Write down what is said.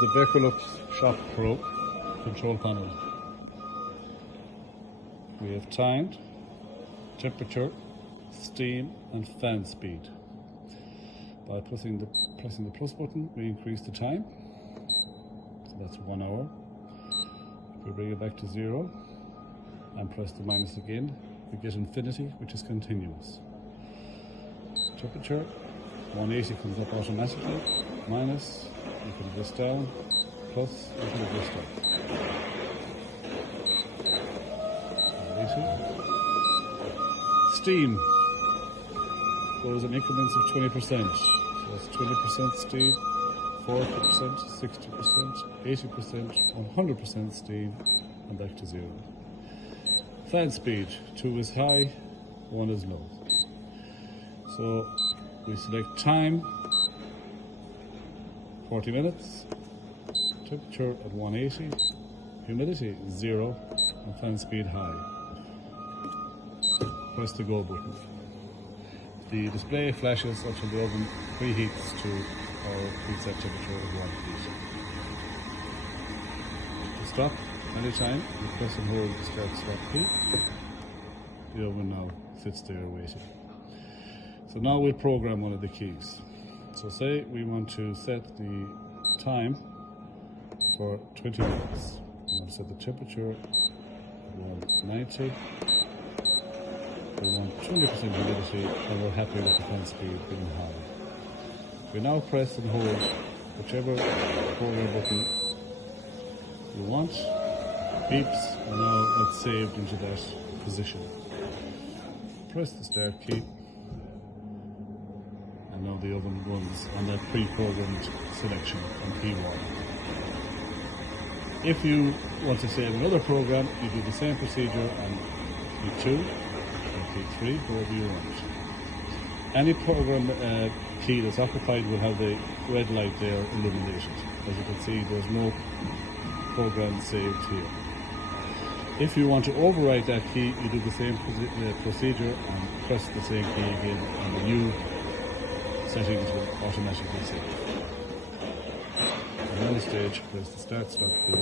the Bakerlux SHOP.Pro control panel. We have timed, temperature, steam and fan speed. By pressing the plus button, we increase the time, so that's 1 hour. If we bring it back to 0 and press the minus again, we get infinity, which is continuous. Temperature 180 comes up automatically, minus, you can adjust down, plus, you can adjust up. 180. Steam goes in increments of 20%. So that's 20% steam, 40%, 60%, 80%, 100% steam, and back to 0. Fan speed, 2 is high, 1 is low. So we select time, 40 minutes, temperature at 180, humidity 0, and fan speed high. Press the go button. The display flashes until the oven preheats to our preset temperature of 180. To stop anytime, you press and hold the start stop key. The oven now sits there waiting. So now we'll program one of the keys. So say we want to set the time for 20 minutes. We want to set the temperature at 190. We want 20% humidity, and we're happy with the fan speed being high. We now press and hold whichever program button you want. Beeps, and now it's saved into that position. Press the start key, and now the oven runs on that pre-programmed selection on P1. If you want to save another program, you do the same procedure on P2, P3, wherever you want. Any program key that's occupied will have the red light there illuminated. As you can see, there's no program saved here. If you want to overwrite that key, you do the same procedure and press the same key again, and the new settings will automatically save. At any stage, press the start stop key.